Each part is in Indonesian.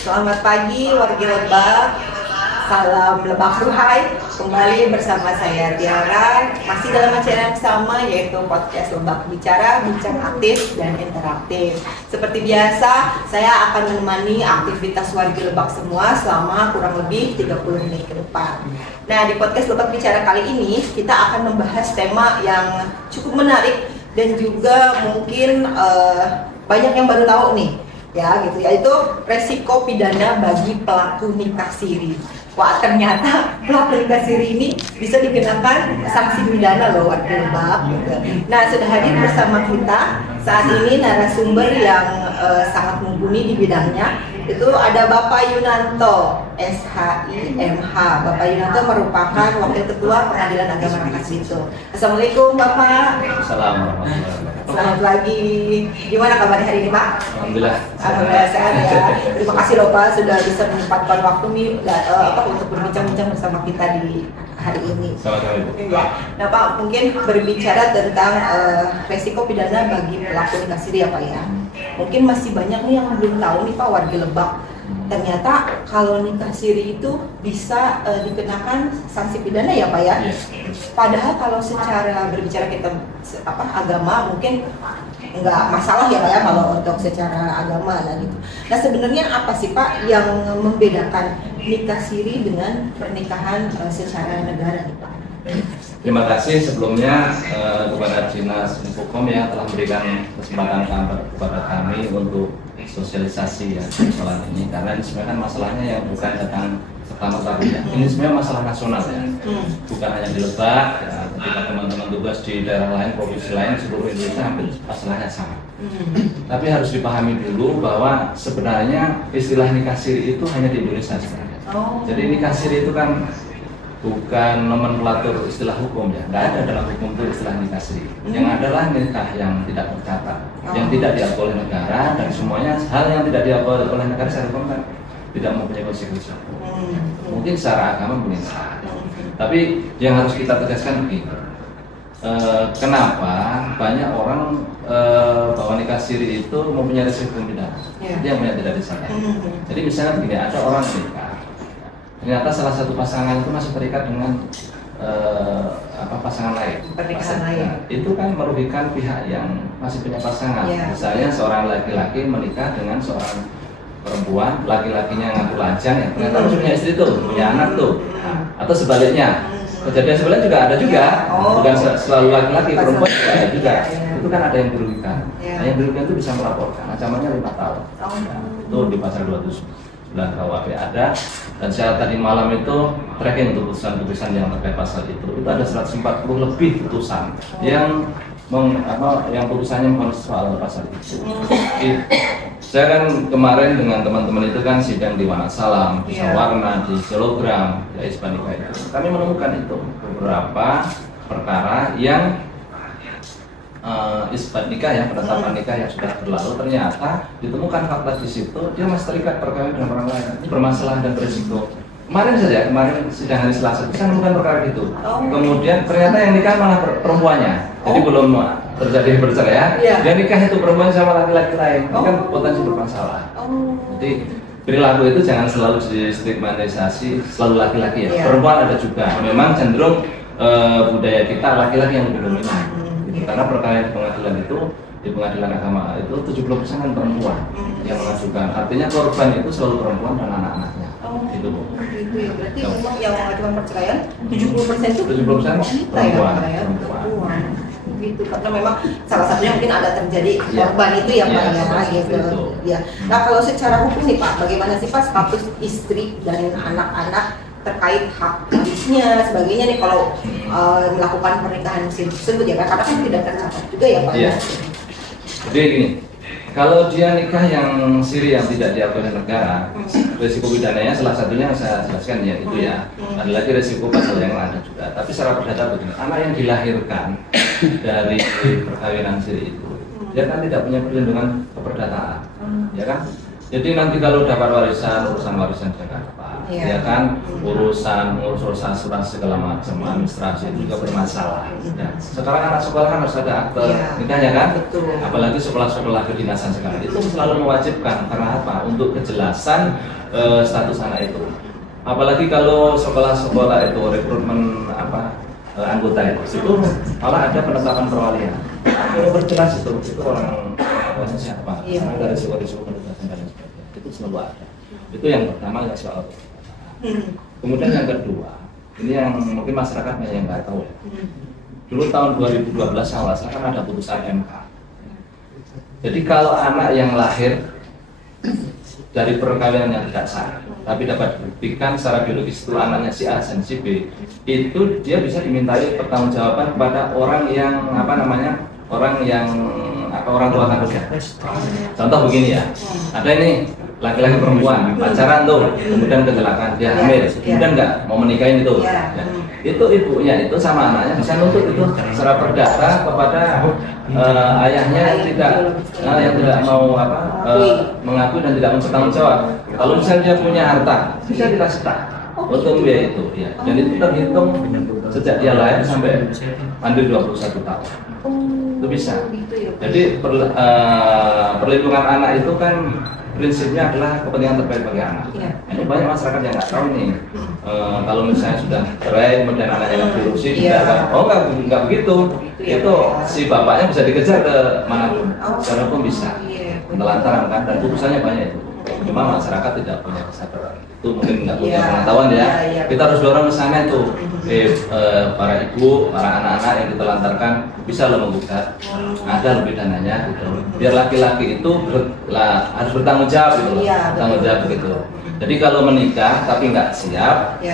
Selamat pagi warga Lebak, salam Lebak Ruhai. Kembali bersama saya Tiara, masih dalam acara yang sama yaitu podcast Lebak Bicara, bincang aktif dan interaktif. Seperti biasa, saya akan menemani aktivitas warga Lebak semua selama kurang lebih 30 menit ke depan. Nah, di podcast Lebak Bicara kali ini kita akan membahas tema yang cukup menarik dan juga mungkin banyak yang baru tahu nih. Ya gitu, yaitu resiko pidana bagi pelaku nikah siri. Wah, ternyata pelaku nikah siri ini bisa dikenakan sanksi pidana loh warga Lebak gitu. Nah, sudah hadir bersama kita saat ini narasumber yang sangat mumpuni di bidangnya. Itu ada Bapak Yunanto, SHIMH. Bapak Yunanto merupakan Wakil Ketua Pengadilan Agama Rangkas Bitung. Assalamualaikum Bapak. Assalamualaikum. Selamat pagi. Gimana kabar hari ini Pak? Alhamdulillah. Alhamdulillah sehat ya. Terima kasih loh Pak sudah bisa menyempatkan waktu nih untuk berbincang-bincang bersama kita di hari ini. Sama-sama. Ya. Nah Pak, mungkin berbicara tentang resiko pidana bagi pelaku nikah siri ya Pak ya. Mungkin masih banyak nih yang belum tahu nih Pak warga Lebak. Ternyata kalau nikah siri itu bisa dikenakan sanksi pidana ya Pak ya. Padahal kalau secara berbicara kita agama mungkin nggak masalah ya Pak ya kalau untuk secara agama lah gitu. Nah sebenarnya apa sih Pak yang membedakan nikah siri dengan pernikahan secara negara nih Pak? Terima kasih sebelumnya kepada Dinas Hukum yang telah memberikan kesempatan kepada kami untuk sosialisasi ya soal ini, karena ini sebenarnya kan masalahnya yang bukan tentang serta-merta ya. Ini sebenarnya masalah nasional ya, bukan hanya di Lebak ya, ketika teman-teman tugas di daerah lain, provinsi lain, seluruh Indonesia hampir masalahnya sama. Tapi harus dipahami dulu bahwa sebenarnya istilah nikah siri itu hanya di Indonesia sebenarnya. Jadi nikah siri itu kan bukan nomenklatur istilah hukum ya, nggak ada dalam hukum itu istilah nikah siri. Yang adalah nikah yang tidak tercatat, yang tidak diakui oleh negara, dan semuanya hal yang tidak diakui oleh negara secara hukum kan tidak mempunyai konsekuensi hukum. Mungkin secara agama mungkin sah, tapi yang harus kita tegaskan begini, kenapa banyak orang bahwa nikah siri itu mempunyai resiko pidana, yang tidak disadari. Jadi misalnya begini, ada orang nikah, ternyata salah satu pasangan itu masih terikat dengan pasangan lain. Pernikahan lain. Itu kan merugikan pihak yang masih punya pasangan. Misalnya seorang laki-laki menikah dengan seorang perempuan, laki-lakinya ngaku lajang ya, ternyata masih punya istri tuh, punya anak tuh. Atau sebaliknya. Kejadian sebenarnya juga ada juga, bukan selalu laki-laki, perempuan juga ada juga. Itu kan ada yang dirugikan. Nah, yang dirugikan itu bisa melaporkan, ancamannya 5 tahun. Itu di pasal 279 KUHP ada, dan saya tadi malam itu tracking untuk putusan-putusan yang terkait pasal itu ada 140 lebih putusan yang putusannya mengenai soal pasal itu. Saya kan kemarin dengan teman-teman itu kan sidang di Wanasalam, di Sawarna, di Sologram, ya Ispanika itu. Kami menemukan itu beberapa perkara yang isbat nikah ya, penetapan nikah yang sudah berlalu, ternyata ditemukan fakta di situ dia masih terikat perkawinan dengan orang lain, ini bermasalah dan berisiko. Kemarin sidang hari Selasa saya menemukan perkara itu. Kemudian ternyata yang nikah malah perempuannya, jadi belum terjadi bercerai ya. Dia nikah itu perempuan sama laki-laki lain, ini kan potensi bermasalah. Jadi perilaku itu jangan selalu distigmatisasi selalu laki-laki ya, perempuan ada juga. Memang cenderung budaya kita laki-laki yang lebih dominan. Karena perkara di pengadilan itu, di pengadilan agama itu 70% kan perempuan yang mengajukan. Artinya korban itu selalu perempuan dan anak-anaknya. Gitu Bu. Gitu ya. Berarti memang yang mengajukan perceraian 70% itu 70% perempuan. Gitu, karena memang salah satunya mungkin ada terjadi korban itu ya Pak ya gitu. Ya. Nah kalau secara hukum nih Pak, bagaimana sih Pak status istri dan anak-anak terkait hak warisnya sebagainya nih kalau melakukan pernikahan tersebut ya karena kan tidak tercatat juga ya Pak. Jadi gini, kalau dia nikah yang siri yang tidak diakui oleh negara, risiko pidananya salah satunya yang saya jelaskan ya itu ya. Ada lagi risiko pasal yang ada juga. Tapi secara perdata begini, anak yang dilahirkan dari perkawinan siri itu, dia kan tidak punya perlindungan keperdataan, ya kan? Jadi nanti kalau dapat warisan, urusan warisan Jakarta, ya kan, ngurus asuransi segala macam, administrasi itu juga bermasalah. Ya. Sekarang anak sekolah kan harus ada akte nikahnya kan, apalagi sekolah-sekolah kedinasan sekarang itu selalu mewajibkan karena apa? Untuk kejelasan status anak itu. Apalagi kalau sekolah-sekolah itu rekrutmen anggota itu malah ada penetapan perwalian. Kalau berjelas itu orang siapa? Ada risiko-risiko penugasan dan sebagainya. Itu selalu ada. Itu yang pertama nggak soal. Kemudian yang kedua, ini yang mungkin masyarakatnya yang nggak tahu ya. Dulu tahun 2012 awal kan ada putusan MK. Jadi kalau anak yang lahir dari perkawinan yang tidak sah, tapi dapat dibuktikan secara biologis itu anaknya si A dan si B, itu dia bisa dimintai pertanggungjawaban kepada orang yang orang tua kandungnya. Contoh begini ya, ada ini laki-laki perempuan pacaran tuh, kemudian kecelakaan dia hamil, kemudian nggak mau menikahin itu, itu ibunya itu sama anaknya bisa nuntut itu secara perdata kepada ayahnya yang tidak mau mengakui dan tidak bertanggung jawab. Kalau misalnya dia punya harta, bisa dikasih tak untuk biaya itu, ya. Dan itu terhitung sejak dia lahir sampai mandiri 21 tahun. Itu bisa. Jadi perlindungan anak itu kan prinsipnya adalah kepentingan terbaik bagi anak. Ini banyak masyarakat yang nggak tahu nih. Kalau misalnya sudah cerai, kemudian anaknya nggak diurusin, nggak begitu. Itu si bapaknya bisa dikejar ke manapun, secara pun bisa. Menelantaran kan, dan putusannya banyak itu. Cuma masyarakat tidak punya kesadaran. Itu mungkin nggak punya pengetahuan ya. Kita harus dorong ke sana itu. Para ibu, para anak-anak yang ditelantarkan bisa lo menggugat. Ada lebih dananya gitu. Biar laki-laki itu harus bertanggung jawab gitu loh. Bertanggung jawab begitu. Jadi kalau menikah tapi nggak siap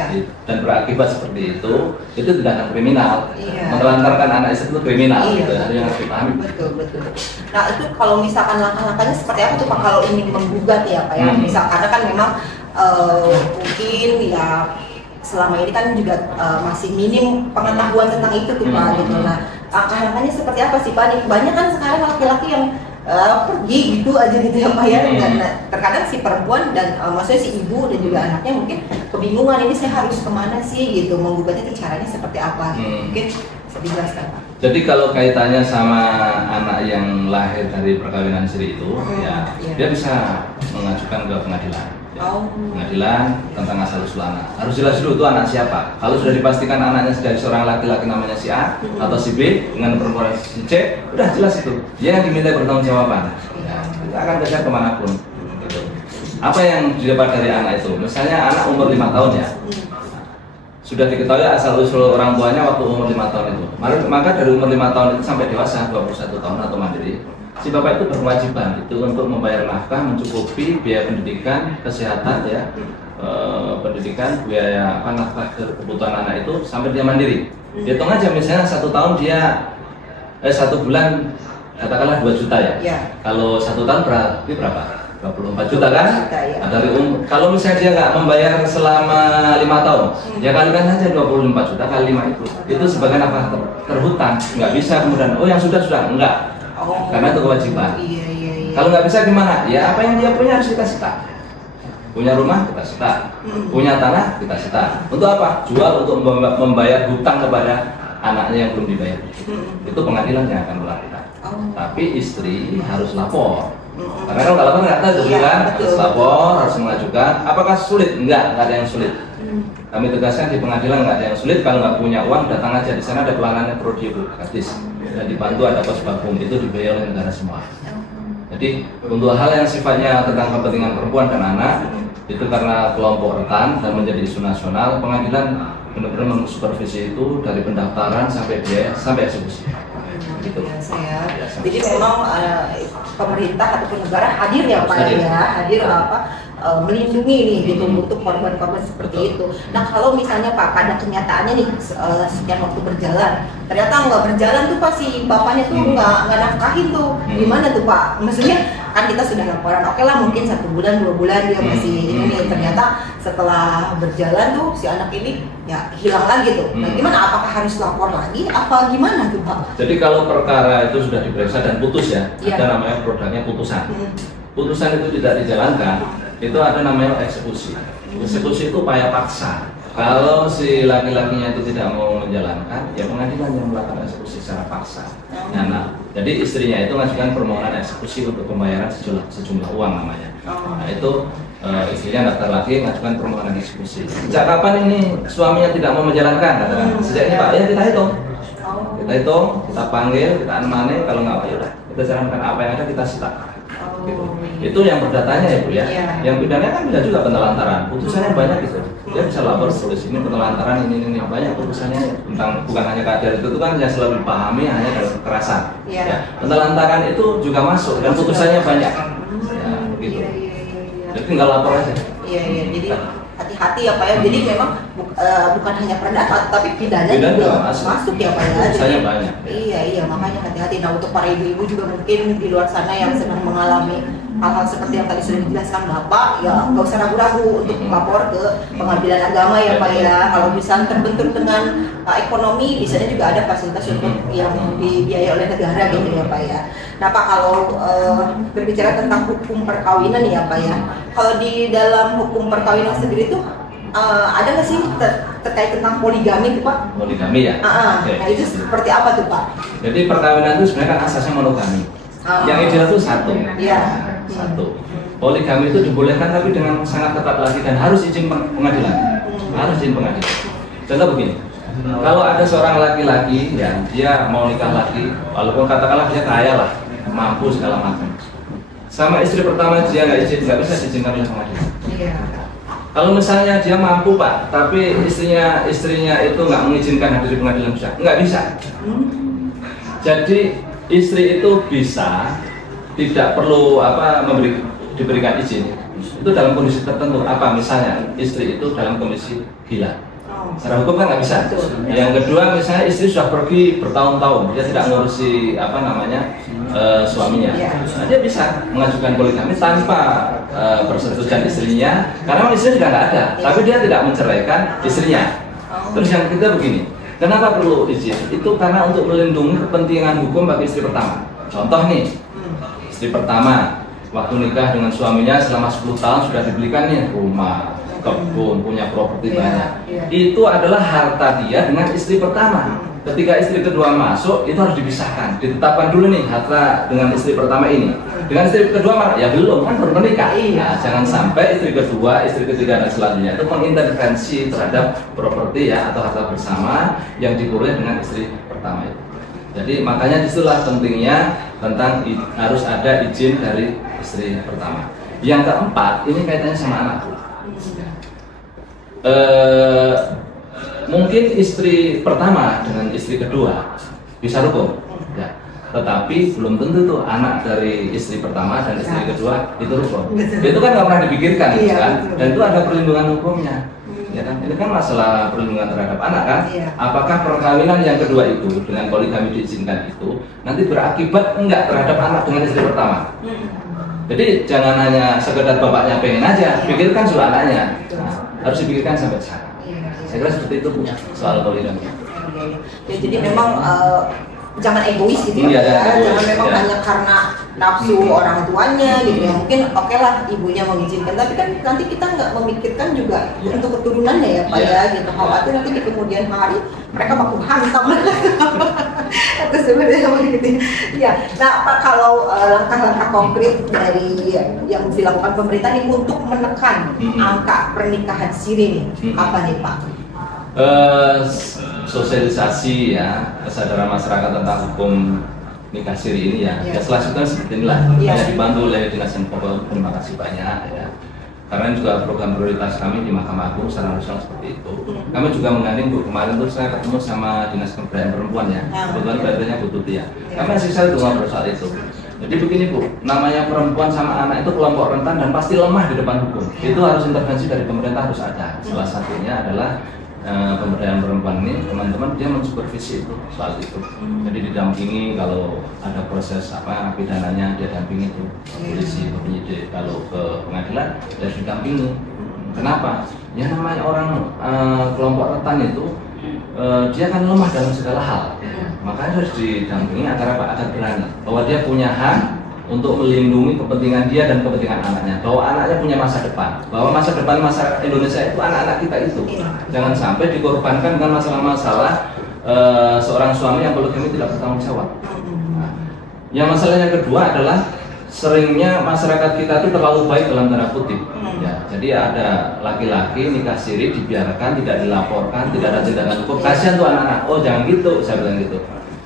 dan berakibat seperti itu tindakan kriminal. Menelantarkan anak istri itu kriminal gitu. Ada yang harus dipahami. Betul. Nah itu kalau misalkan langkah-langkahnya seperti apa tuh Pak kalau ingin menggugat ya Pak ya? Misal karena kan memang mungkin ya selama ini kan juga masih minim pengetahuan tentang itu tuh Pak gitu. Nah langkah-langkahnya seperti apa sih Pak? Kebanyakan sekarang laki-laki yang pergi gitu aja gitu ya Pak ya. Dan terkadang si perempuan dan maksudnya si ibu dan juga anaknya mungkin kebingungan ini saya harus kemana sih gitu, menggugatnya itu caranya seperti apa? Mungkin bisa dijelaskan Pak. Jadi kalau kaitannya sama anak yang lahir dari perkawinan siri itu, dia bisa mengajukan ke pengadilan. Pengadilan tentang asal usul anak. Harus jelas dulu itu anak siapa. Kalau sudah dipastikan anaknya dari seorang laki-laki namanya si A atau si B dengan perempuan si C, udah jelas itu. Dia yang diminta pertanggungjawaban. Kita akan kejar kemanapun. Gitu. Apa yang didapat dari anak itu? Misalnya anak umur 5 tahun ya. Sudah diketahui asal usul orang tuanya waktu umur 5 tahun itu. Maka dari umur 5 tahun itu sampai dewasa 21 tahun atau mandiri, si bapak itu berkewajiban itu untuk membayar nafkah, mencukupi biaya pendidikan, kesehatan ya, pendidikan, biaya nafkah kebutuhan anak itu sampai dia mandiri. Hitung aja misalnya 1 tahun dia 1 bulan katakanlah 2 juta ya. Kalau 1 tahun berarti berapa? 24 juta kan? Dari kalau misalnya dia nggak membayar selama 5 tahun, ya kalikan saja 24 juta kali 5 itu sebagai nafkah terhutang. Nggak bisa kemudian, yang sudah enggak. Karena itu kewajiban. Kalau nggak bisa gimana? Ya apa yang dia punya harus kita sita. Punya rumah kita sita, punya tanah kita sita. Untuk apa? Jual untuk membayar hutang kepada anaknya yang belum dibayar. Itu pengadilan yang akan melakukan. Tapi istri harus lapor. Karena kalau nggak lapor nggak tahu kan? Harus lapor, harus mengajukan. Apakah sulit? Nggak ada yang sulit. Kami tegaskan di pengadilan nggak ada yang sulit. Kalau nggak punya uang datang aja, di sana ada pelayanan prodi gratis. Dan dibantu ada pos bagum, itu dibayar oleh negara semua. Jadi untuk hal yang sifatnya tentang kepentingan perempuan dan anak itu karena kelompok rentan dan menjadi isu nasional, pengadilan benar-benar mensupervisi itu dari pendaftaran sampai biaya sampai eksekusi. Gitu. Jadi memang pemerintah ataupun negara hadir ya Pak ya, hadir melindungi nih gitu untuk korban-korban seperti itu. Nah kalau misalnya Pak pada kenyataannya nih sekian waktu berjalan, ternyata nggak berjalan tuh Pak si bapaknya tuh nggak nafkahin tuh, gimana tuh Pak? Maksudnya kan kita sudah laporan, oke lah mungkin 1 bulan 2 bulan dia masih ini, ternyata setelah berjalan tuh si anak ini ya hilang lagi tuh. Nah gimana? Apakah harus lapor lagi? Apa gimana tuh Pak? Jadi kalau perkara itu sudah diperiksa dan putus ya, ada namanya produknya putusan. putusan itu tidak dijalankan, itu ada namanya eksekusi. Eksekusi itu upaya paksa. Kalau si laki-lakinya itu tidak mau menjalankan, ya pengadilan yang melakukan eksekusi secara paksa. Nah, jadi istrinya itu mengajukan permohonan eksekusi untuk pembayaran sejumlah uang namanya. Nah, itu istrinya daftar lagi mengajukan permohonan eksekusi. Sejak kapan ini suaminya tidak mau menjalankan? Sejak ini Pak, ya kita hitung. Kita hitung, kita panggil, kita anemane, kalau nggak ya udah kita jalankan apa yang ada kita sita. Gitu. Itu yang perdatanya ya Bu ya. Yang pidana kan bisa juga penelantaran. Putusannya banyak gitu. Dia bisa lapor polisi ini penelantaran ini banyak putusannya tentang bukan hanya keadaan itu kan yang selalu dipahami hanya dalam kekerasan. Ya. Penelantaran itu juga masuk dan putusannya banyak. Ya, begitu. Jadi tinggal lapor aja. Iya. Jadi hati-hati ya Pak ya. Jadi memang bukan hanya perdata tapi pidana juga masuk ya Pak ya. Putusannya banyak. Iya, makanya hati-hati. Nah, untuk para ibu-ibu juga mungkin di luar sana yang sedang mengalami hal-hal seperti yang tadi sudah dijelaskan Bapak, ya nggak usah ragu-ragu untuk melapor ke pengadilan agama ya Pak ya. Kalau bisa terbentur dengan ekonomi, biasanya juga ada fasilitas untuk yang dibiayai oleh negara gitu ya Pak ya. Nah Pak, kalau berbicara tentang hukum perkawinan ya Pak ya, kalau di dalam hukum perkawinan sendiri itu ada nggak sih terkait tentang poligami itu Pak? Poligami ya? Nah itu seperti apa tuh Pak? Jadi perkawinan itu sebenarnya kan asasnya monogami. Yang ideal itu satu. Iya. Satu. Poligami itu dibolehkan tapi dengan sangat ketat lagi dan harus izin pengadilan. Harus izin pengadilan. Contoh begini. Kalau ada seorang laki-laki ya dia mau nikah lagi, walaupun katakanlah dia kaya lah, mampu segala macam. Sama istri pertama dia nggak bisa diizinkan oleh pengadilan. Iya. Kalau misalnya dia mampu Pak, tapi istrinya itu nggak mengizinkan hadir di pengadilan bisa, nggak bisa. Jadi istri itu bisa tidak perlu diberikan izin. Itu dalam kondisi tertentu. Misalnya istri itu dalam kondisi gila. Secara hukum kan nggak bisa. Yang kedua misalnya istri sudah pergi bertahun-tahun, dia tidak ngurusi suaminya. Nah, dia bisa mengajukan poligami tanpa persetujuan istrinya, karena istri sudah nggak ada, tapi dia tidak menceraikan istrinya. Terus yang ketiga begini, kenapa perlu izin? Itu karena untuk melindungi kepentingan hukum bagi istri pertama. Contoh nih, istri pertama waktu nikah dengan suaminya selama 10 tahun sudah dibelikan nih rumah, kebun, punya properti banyak. Itu adalah harta dia dengan istri pertama. Ketika istri kedua masuk, itu harus dipisahkan. Ditetapkan dulu nih harta dengan istri pertama ini. Dengan istri kedua ya belum, kan baru menikah. Nah, jangan sampai istri kedua, istri ketiga dan selanjutnya itu mengintervensi terhadap properti ya atau harta bersama yang diperoleh dengan istri pertama itu. Jadi makanya disitulah pentingnya tentang harus ada izin dari istri pertama. Yang keempat, ini kaitannya sama anakku. Mungkin istri pertama dengan istri kedua bisa rukun, ya. Tetapi belum tentu tuh anak dari istri pertama dan istri kedua itu rukun. Itu kan nggak pernah dipikirkan, kan? Dan itu ada perlindungan hukumnya, ya kan? Ini kan masalah perlindungan terhadap anak kan? Apakah perkawinan yang kedua itu dengan poligami diizinkan itu nanti berakibat enggak terhadap anak dengan istri pertama? Jadi jangan hanya sekedar bapaknya pengen aja, pikirkan soal anaknya. Nah, harus dipikirkan sampai sana. Saya kira seperti itu punya soal poligami. Ya, jadi memang jangan egois gitu ya, jangan memang hanya karena nafsu orang tuanya gitu ya. Mungkin oke lah ibunya mengizinkan, tapi kan nanti kita nggak memikirkan juga untuk keturunannya ya Pak ya gitu. Khawatir nanti di kemudian hari mereka baku hantam atau sebenarnya begitu ya. Nah Pak, kalau langkah-langkah konkret dari yang dilakukan pemerintah ini untuk menekan angka pernikahan siri nih apa nih Pak? Sosialisasi ya, kesadaran masyarakat tentang hukum nikah siri ini ya. Selanjutnya seperti inilah, banyak dibantu oleh Dinas Info. Terima kasih banyak ya. Karena juga program prioritas kami di Mahkamah Agung secara nasional seperti itu. Kami juga menggandeng Bu, kemarin tuh saya ketemu sama Dinas Pemberdayaan Perempuan ya. Kebetulan beritanya Bu Tuti ya. Kami masih saya tuh ngobrol soal itu. Jadi begini Bu, namanya perempuan sama anak itu kelompok rentan dan pasti lemah di depan hukum. Itu harus intervensi dari pemerintah harus ada. Salah satunya adalah pemberdayaan perempuan ini, teman-teman dia mensupervisi itu soal itu. Jadi didampingi kalau ada proses pidananya dia dampingi itu polisi, penyidik, kalau ke pengadilan dia didampingi. Kenapa? Ya namanya orang kelompok rentan itu dia kan lemah dalam segala hal. Makanya harus didampingi agar berani bahwa dia punya hak untuk melindungi kepentingan dia dan kepentingan anaknya, bahwa anaknya punya masa depan, bahwa masa depan masyarakat Indonesia itu anak-anak kita itu. Jangan sampai dikorbankan dengan masalah-masalah seorang suami yang poligami tidak bertanggung jawab. Nah, yang masalah yang kedua adalah seringnya masyarakat kita itu terlalu baik dalam tanda kutip. Ya, jadi ada laki-laki nikah siri dibiarkan, tidak dilaporkan, tidak ada tindakan hukum. Kasihan tuh anak-anak. Oh jangan gitu, saya bilang gitu.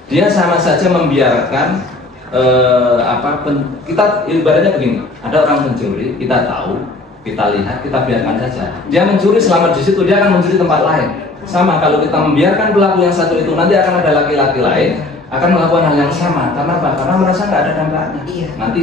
Dia sama saja membiarkan kita ibaratnya begini. Ada orang mencuri, kita tahu, kita lihat, kita biarkan saja. Dia mencuri selama di situ dia akan mencuri tempat lain. Sama kalau kita membiarkan pelaku yang satu itu, nanti akan ada laki-laki lain akan melakukan hal yang sama. Karena apa? Karena merasa nggak ada dampaknya. Nanti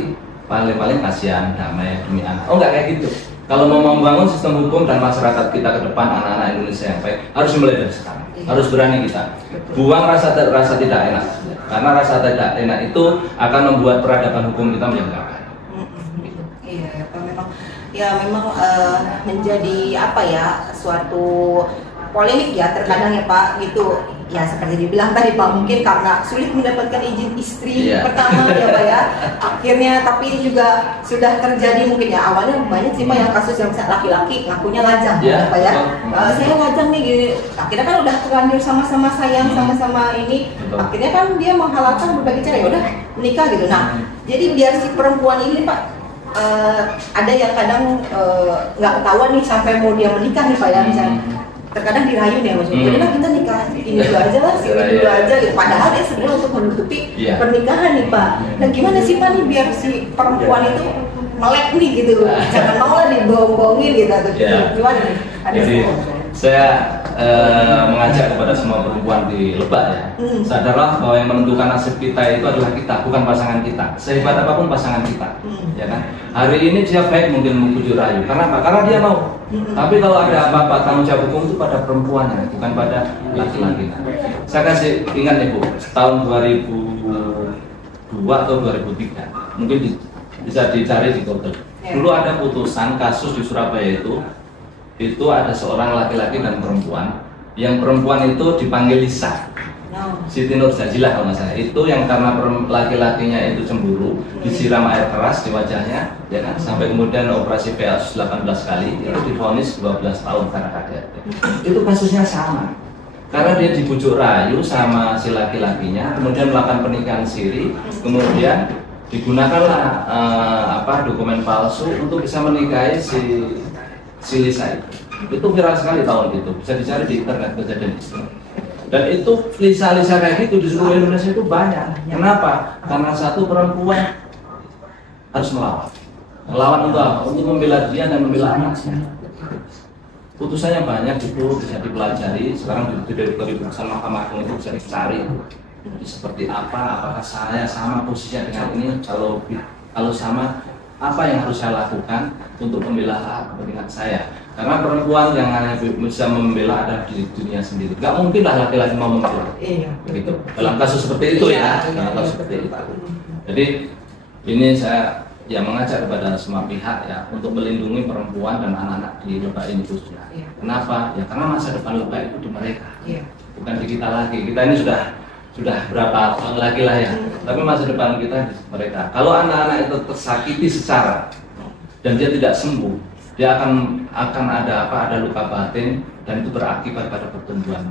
paling-paling kasihan, damai demi anak. Oh nggak kayak gitu. Kalau mau membangun sistem hukum dan masyarakat kita ke depan, anak-anak Indonesia yang baik, harus mulai dari sekarang. Harus berani kita buang rasa tidak enak. Karena rasa tidak enak itu akan membuat peradaban hukum kita menjadi gagal. Iya, memang menjadi suatu polemik ya terkadang ya Pak gitu. Ya seperti dibilang tadi Pak, mungkin karena sulit mendapatkan izin istri pertama ya Pak ya. Akhirnya tapi ini juga sudah terjadi mungkin ya, awalnya banyak sih Pak yang kasus yang laki-laki ngakunya lajang ya Pak ya. Saya lajang nih gini. Akhirnya kan udah terlanjur sama-sama sayang, sama-sama ini. Akhirnya kan dia menghalalkan berbagai cara, ya udah menikah gitu. Nah, jadi biar si perempuan ini Pak ada yang kadang nggak ketahuan nih sampai mau dia menikah nih Pak ya, misalnya terkadang dirayu nih maksudnya, udah kita nikah ini dulu aja lah, sini dulu aja gitu. Padahal dia sebenarnya untuk menutupi pernikahan nih Pak. Dan gimana sih Pak nih biar si perempuan itu melek nih gitu, jangan mau lah dibohong-bohongin gitu atau gitu. Gimana nih? Jadi saya mengajak kepada semua perempuan di Lebak ya, sadarlah bahwa yang menentukan nasib kita itu adalah kita, bukan pasangan kita. Sehebat apapun pasangan kita, ya kan. Hari ini dia baik mungkin membujuk rayu, karena apa? Karena dia mau. Tapi kalau ada apa-apa tanggung jawab hukum itu pada perempuannya, bukan pada laki-laki. Saya kasih ingat nih Bu, tahun 2002 atau 2003, mungkin bisa dicari di Google. Dulu ada putusan kasus di Surabaya itu ada seorang laki-laki dan perempuan. Yang perempuan itu dipanggil Lisa, Siti Nurjazilah kalau nggak salah. Itu yang karena laki-lakinya itu cemburu, disiram air keras di wajahnya, ya kan? Sampai kemudian operasi PA 18 kali, itu divonis 12 tahun karena KDRT. Itu kasusnya sama. Karena dia dibujuk rayu sama si laki-lakinya, kemudian melakukan pernikahan siri, kemudian digunakanlah dokumen palsu untuk bisa menikahi si Lisa itu viral sekali tahun itu, bisa dicari di internet kejadian itu. Dan itu Lisa kayak gitu di seluruh Indonesia itu banyak. Kenapa? Karena satu perempuan harus melawan untuk apa? Untuk membela dia dan membela anaknya. Putusannya banyak itu bisa dipelajari. Sekarang dari putusan Mahkamah Agung itu bisa dicari. Seperti apa? Apakah saya sama posisinya dengan ini? Kalau sama, apa yang harus saya lakukan untuk membela kepentingan saya? Karena perempuan yang hanya bisa membela ada di dunia sendiri. Gak mungkin lah laki-laki mau membela. Begitu. Dalam kasus seperti itu dalam kasus seperti itu. Jadi ini saya mengajak kepada semua pihak ya untuk melindungi perempuan dan anak-anak di Lebak ini khususnya. Kenapa? Ya karena masa depan Lebak itu di mereka, bukan di kita lagi. Kita ini sudah berapa tahun lagi lah ya, tapi masa depan kita di mereka. Kalau anak-anak itu tersakiti secara dan dia tidak sembuh, dia akan ada luka batin dan itu berakibat pada pertumbuhan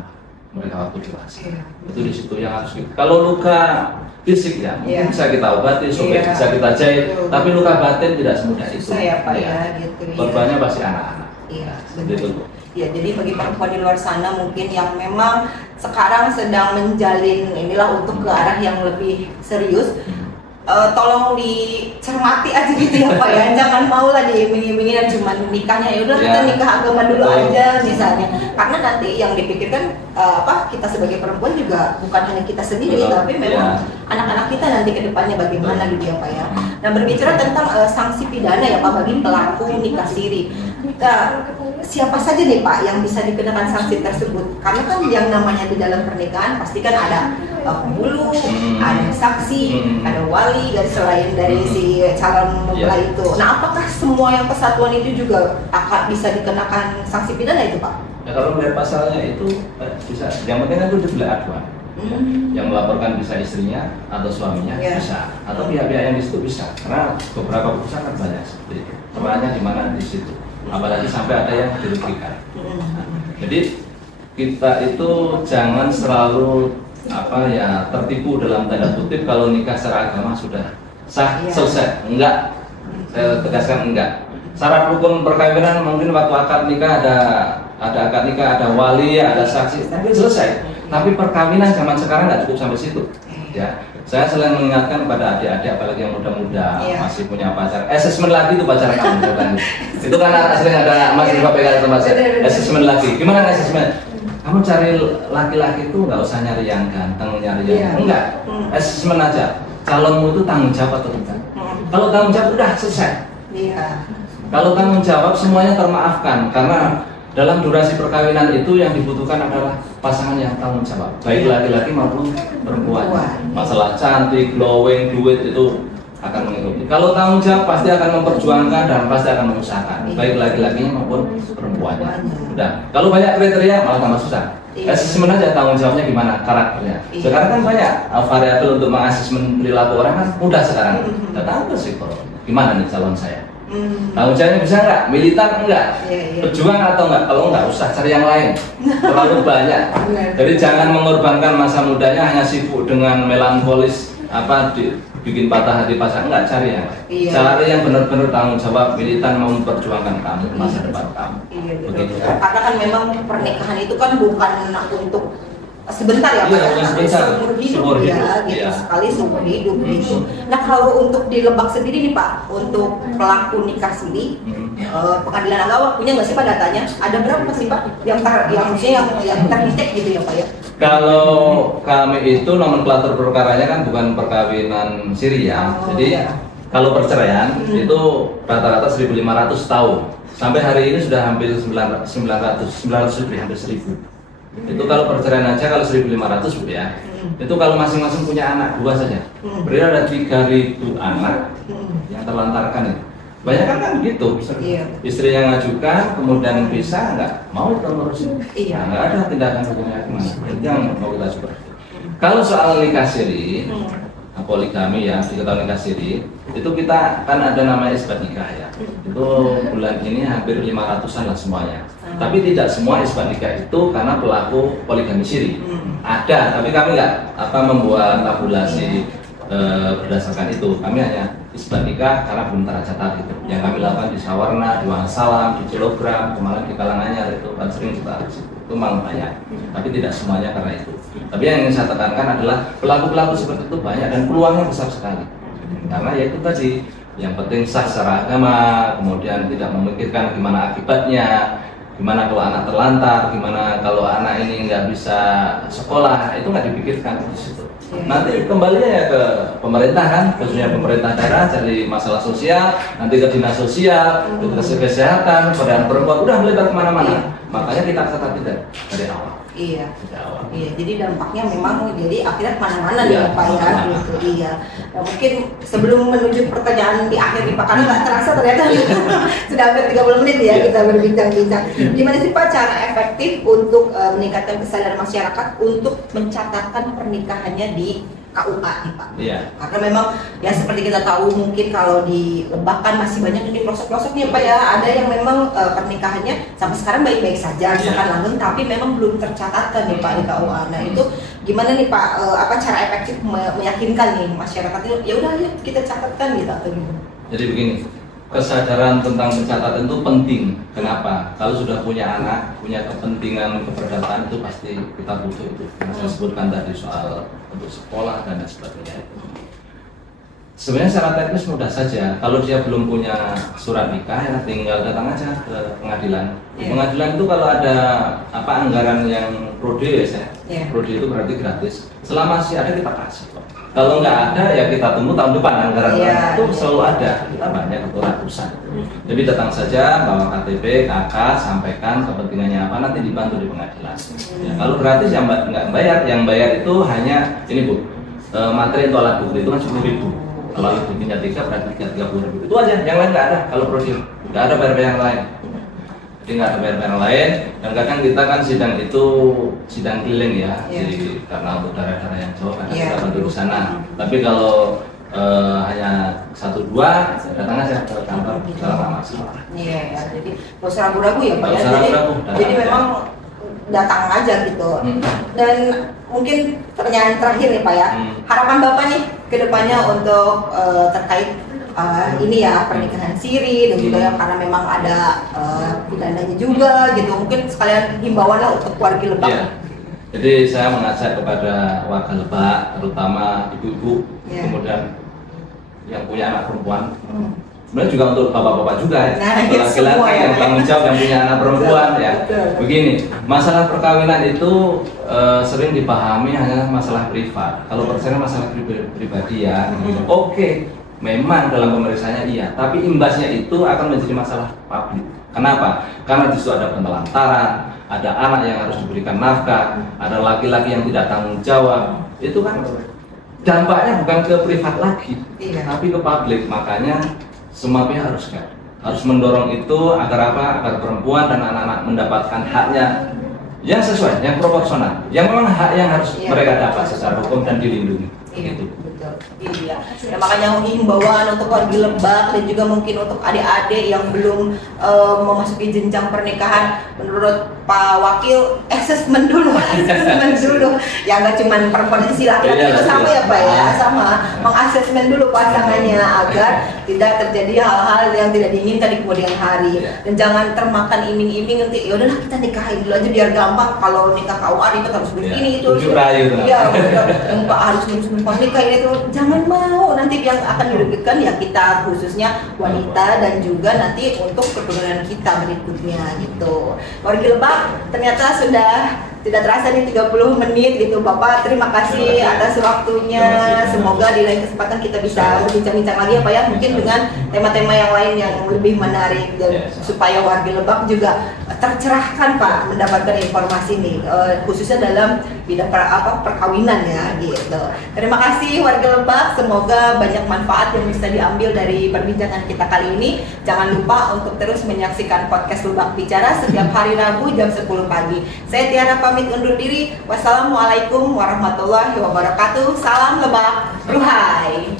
mereka waktu dewasa. Itu di situ yang harus kita. Kalau luka fisik mungkin bisa kita obati, bisa kita jahit, tapi luka batin tidak semudah itu. Korbannya pasti anak-anak. Betul. Ya, jadi bagi perempuan di luar sana mungkin yang memang sekarang sedang menjalin untuk ke arah yang lebih serius, tolong dicermati aja gitu ya Pak ya, jangan mau lah diiming-imingin dan cuma nikahnya ya udah kita nikah agama dulu aja misalnya, karena nanti yang dipikirkan kita sebagai perempuan juga bukan hanya kita sendiri, tapi memang anak-anak kita nanti ke depannya bagaimana gitu ya Pak ya. Nah, berbicara tentang sanksi pidana ya Pak bagi pelaku nikah siri, siapa saja nih Pak yang bisa dikenakan sanksi tersebut? Karena kan yang namanya di dalam pernikahan pasti kan ada penghulu, ada saksi, ada wali, dan selain dari si calon mempelai itu. Nah, apakah semua yang kesatuan itu juga akan bisa dikenakan sanksi pidana itu Pak? Ya kalau melihat pasalnya itu bisa. Yang penting itu delik aduan. Yang melaporkan bisa istrinya atau suaminya bisa, atau pihak-pihak yang di situ bisa, karena beberapa keputusan kan banyak seperti itu. Pertanyaannya di mana di situ, apalagi sampai ada yang dirugikan. Jadi kita itu jangan selalu tertipu dalam tanda kutip kalau nikah secara agama sudah sah selesai. Enggak, saya tegaskan enggak. Syarat rukun perkawinan mungkin waktu akad nikah ada akad nikah, ada wali, ada saksi, tapi selesai. Tapi perkawinan zaman sekarang nggak cukup sampai situ. Ya, saya selalu mengingatkan kepada adik-adik apalagi yang muda-muda masih punya pacar. Asesmen lagi itu pacar kamu, itu kan sering ada masih pegang tempat saya. Asesmen lagi, gimana asesmen? Kamu cari laki-laki itu nggak usah nyari yang ganteng, nyari yang enggak. Asesmen aja. Calonmu itu tanggung jawab atau enggak? Kalau tanggung jawab udah selesai. Kalau tanggung jawab semuanya termaafkan, karena dalam durasi perkawinan itu yang dibutuhkan adalah pasangan yang tanggung jawab, baik laki-laki maupun perempuan. Masalah cantik, glowing, duit itu akan mengikuti. Kalau tanggung jawab pasti akan memperjuangkan dan pasti akan mengusahakan, baik laki-lakinya maupun perempuannya. Udah. Kalau banyak kriteria malah tambah susah. Asesmen aja tanggung jawabnya gimana, karakternya. Sekarang kan banyak variabel untuk mengasesmen perilaku orang kan mudah sekarang. Datang ke psikolog. Gimana nih calon saya? Tanggung jawabnya bisa nggak? Militan enggak? Pejuang atau enggak? Kalau enggak usah cari yang lain. Terlalu banyak. Jadi jangan mengorbankan masa mudanya hanya sibuk dengan melankolis bikin patah hati pasangan. Enggak, cari yang lain. Cari yang benar-benar tanggung jawab, militan mau memperjuangkan kamu, masa depan kamu. Begitu. Karena kan memang pernikahan itu kan bukan untuk sebentar ya Pak, seumur hidup ya, gitu sekali seumur hidup gitu. Nah kalau untuk di Lebak sendiri nih Pak, untuk pelaku nikah siri, pengadilan agama punya nggak sih Pak datanya? Ada berapa sih Pak yang terdetek gitu ya Pak ya? Kalau kami itu nomenklatur perkaranya kan bukan perkawinan siri ya. Jadi kalau perceraian itu rata-rata 1.500 tahun. Sampai hari ini sudah hampir 900 lebih, hampir 1.000. Itu kalau perceraian aja kalau 1.500 Bu ya. Itu kalau masing-masing punya anak 2 saja. Berarti ada 3.000 anak yang terlantarkan itu. Banyak kan begitu. Istri yang ngajukan kemudian bisa nggak mau terusin. Nggak ada tindakan hukumnya gimana. Itu yang mau kita coba. Kalau soal nikah siri, poligami ya, diketahui nikah siri, itu kita kan ada namanya isbat nikah ya. Itu bulan ini hampir 500-an lah semuanya. Tapi tidak semua isbat nikah itu karena pelaku poligami siri. Ada, tapi kami nggak membuat tabulasi berdasarkan itu. Kami hanya isbat nikah karena belum tercatat itu. Yang kami lakukan di Sawarna, di Wangsalam, di Cilogram, kemarin di Kalanganyar itu kan sering kita itu memang banyak. Tapi tidak semuanya karena itu. Tapi yang ingin saya tekankan adalah pelaku-pelaku seperti itu banyak dan peluangnya besar sekali. Karena ya itu tadi, yang penting sah secara agama, kemudian tidak memikirkan gimana akibatnya. Gimana kalau anak terlantar, gimana kalau anak ini nggak bisa sekolah, itu nggak dipikirkan di situ. Nanti kembalinya ya ke pemerintah kan, khususnya pemerintah daerah cari masalah sosial, nanti ke dinas sosial, ke kesehatan, pada perempuan udah melebar kemana-mana. Makanya kita catat tidak dari awal. Iya, jadi dampaknya memang jadi akhirnya kemana-mana nih Pak ya, gitu. Iya. Nah, mungkin sebelum menuju pertanyaan di akhir nih Pak, karena nggak terasa ternyata sudah hampir 30 menit ya kita berbincang-bincang. Gimana sih Pak cara efektif untuk meningkatkan kesadaran masyarakat untuk mencatatkan pernikahannya di KUA nih Pak? Karena memang ya seperti kita tahu mungkin kalau di Lebak kan masih banyak di pelosok-pelosok nih Pak ya, ada yang memang pernikahannya sampai sekarang baik-baik saja, misalkan langgeng, tapi memang belum tercatatkan nih Pak di KUA. Nah itu gimana nih Pak, cara efektif meyakinkan nih masyarakat itu ya udah ayo kita catatkan gitu atau gimana? Jadi begini, kesadaran tentang pencatatan itu penting. Kenapa? Kalau sudah punya anak, punya kepentingan keperdataan itu pasti kita butuh itu. Yang saya sebutkan tadi soal untuk sekolah dan sebagainya. Sebenarnya secara teknis mudah saja. Kalau dia belum punya surat nikah, ya tinggal datang aja ke pengadilan. Pengadilan itu kalau ada anggaran yang prode ya, prode itu berarti gratis. Selama masih ada kita kasih kok. Kalau nggak ada ya kita tunggu tahun depan anggaran itu selalu ada. Kita banyak ratusan. Jadi datang saja bawa KTP, KK, sampaikan kepentingannya apa, nanti dibantu di pengadilan. Kalau gratis yang nggak bayar, yang bayar itu hanya ini Bu, materi untuk alat bukti itu kan 10.000. Kalau alat buktinya 3 berarti 30.000. Itu aja, yang lain nggak ada. Kalau prodi nggak ada bayar yang lain. Jadi nggak ada PR lain. Dan kadang kita kan sidang itu sidang keliling ya, jadi karena untuk daerah-daerah yang jauh kadang kita bantu di sana. Tapi kalau hanya 1-2 datang aja ke kantor, nggak masalah. Iya, jadi nggak usah ragu-ragu ya Pak ya. Jadi memang datang aja gitu. Dan mungkin pertanyaan terakhir nih Pak ya, harapan Bapak nih ke depannya untuk terkait ini ya pernikahan siri dan juga karena memang ada pidananya juga gitu, mungkin sekalian himbauan lah untuk warga Lebak. Jadi saya mengajak kepada warga Lebak, terutama ibu-ibu, kemudian yang punya anak perempuan, sebenarnya juga untuk bapak-bapak juga ya, laki-laki yang tanggung jawab yang punya anak perempuan ya. Begini, masalah perkawinan itu sering dipahami hanya masalah privat. Kalau percaya masalah pribadi ya, oke. Memang dalam pemeriksaannya iya, tapi imbasnya itu akan menjadi masalah publik. Kenapa? Karena justru ada penelantaran, ada anak yang harus diberikan nafkah, ada laki-laki yang tidak tanggung jawab. Itu kan dampaknya bukan ke privat lagi, tapi ke publik. Makanya semua pihak harus mendorong itu agar apa? Agar perempuan dan anak-anak mendapatkan haknya yang sesuai, yang proporsional, yang memang hak yang harus mereka dapat secara hukum dan dilindungi. Gitu. Iya, ya, makanya himbauan untuk warga Lebak dan juga mungkin untuk adik-adik yang belum memasuki jenjang pernikahan, menurut Pak Wakil assessment dulu, ya nggak cuma perempuan isi laki-laki itu sama ya Pak ya, sama mengassessment dulu pasangannya agar tidak terjadi hal-hal yang tidak diinginkan di kemudian hari, dan jangan termakan iming-iming nanti ya udahlah kita nikahin dulu aja biar gampang, kalau nikah KUA itu harus begini itu, ya Pak harus numpang nikah itu, jangan mau nanti yang akan dirugikan ya kita, khususnya wanita dan juga nanti untuk keturunan kita berikutnya gitu. Warga Lebak ternyata sudah tidak terasa nih 30 menit gitu Bapak, terima kasih atas waktunya. Semoga di lain kesempatan kita bisa berbincang-bincang lagi ya Pak ya, mungkin dengan tema-tema yang lain yang lebih menarik dan supaya warga Lebak juga tercerahkan Pak mendapatkan informasi nih, khususnya dalam bidang perkawinan ya gitu. Terima kasih warga Lebak, semoga banyak manfaat yang bisa diambil dari perbincangan kita kali ini. Jangan lupa untuk terus menyaksikan podcast Lebak Bicara setiap hari Rabu jam 10 pagi. Saya Tiara pamit undur diri. Wassalamualaikum warahmatullahi wabarakatuh. Salam Lebak Ruhai.